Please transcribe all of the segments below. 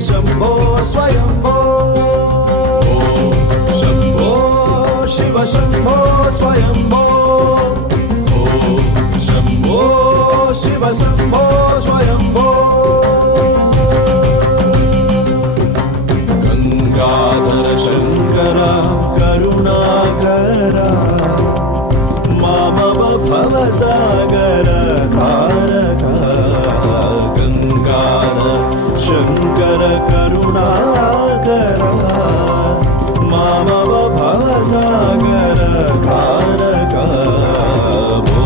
शम्भो स्वयम्भो शम्भो शिव शम्भो स्वयम्भो शम्भो शिव शम्भो स्वयम्भो गंगाधर शंकर करुणाकर मामव भवसागर तारक गंगाधर शंकर करुणाकर मामव भवसागर तारक भो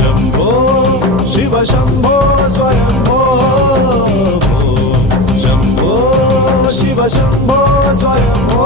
शंभो शिव शंभो स्वयंभो शंभो शिव शंभो स्वयंभो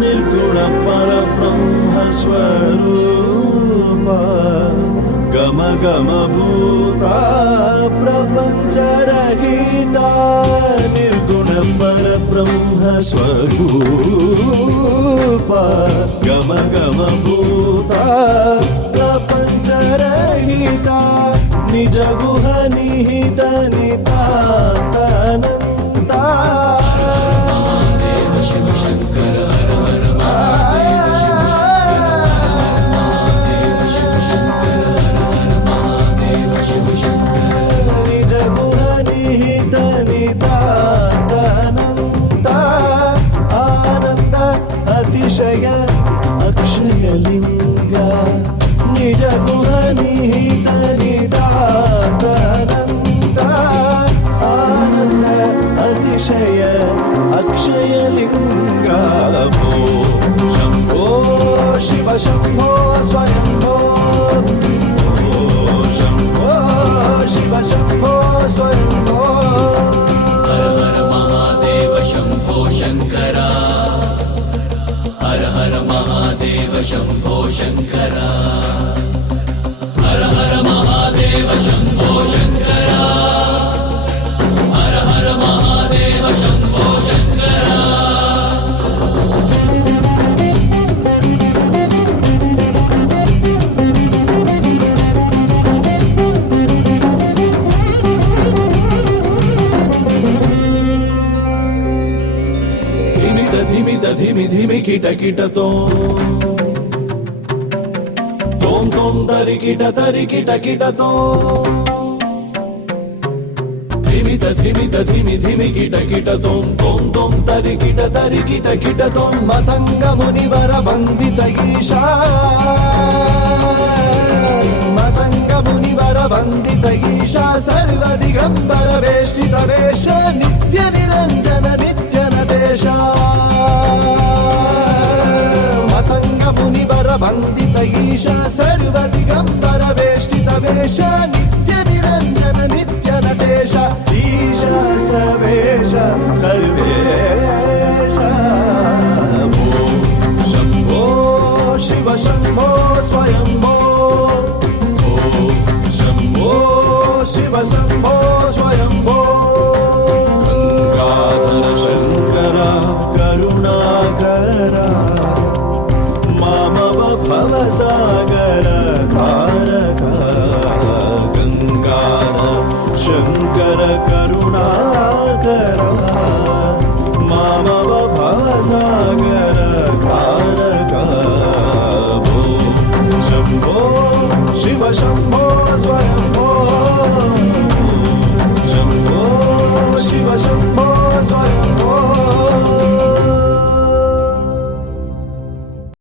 निर्गुण परब्रह्म स्वरूप गम गम भूता प्रपंच रहिता निर्गुण परब्रह्म स्वरूप गम गम भूता प्रपंच रहिता निज गुह निहित नितान्तनन्ता अतिशय अक्षयलिंग निज गुह निहित निदानन्द आनंद अतिशय अक्षयलिंग भो शंभो शिव शंभो स्वयंभो शंभो शिव शंभो स्वयंभो हर हर महादेव शंभो शंकरा हर हर महादेव शंभो शंकरा हर हर महादेव शंभो शंकरा हर हर महादेव शंभो शंकरा धिमि धिमि किट किट तोम तोम तरि किट किट तोम धिमि धिमि किट किट तोम तरि किट किट तोम मतंग मुनिवर वंदित ईशा मतंग मुनिवर वंदित ईशा सर्व दिगंबर वेष्टित वेश नित्य निरंजन नित्य नटेश मतंग मुनिवर वंदित ईशा सर्व दिगंबर वेष्टित वेश नित्य निरंजन नित्य नटेश ईश सवेश सर्वेश भो शंभो शिव शंभो स्वयंभो शंभो शिव शंभो स्वयंभो गंगाधर शंकर करुणाकर मामव भवसागर तारक गंगाधर शंकर करुणाकर मामव भवसागर तारक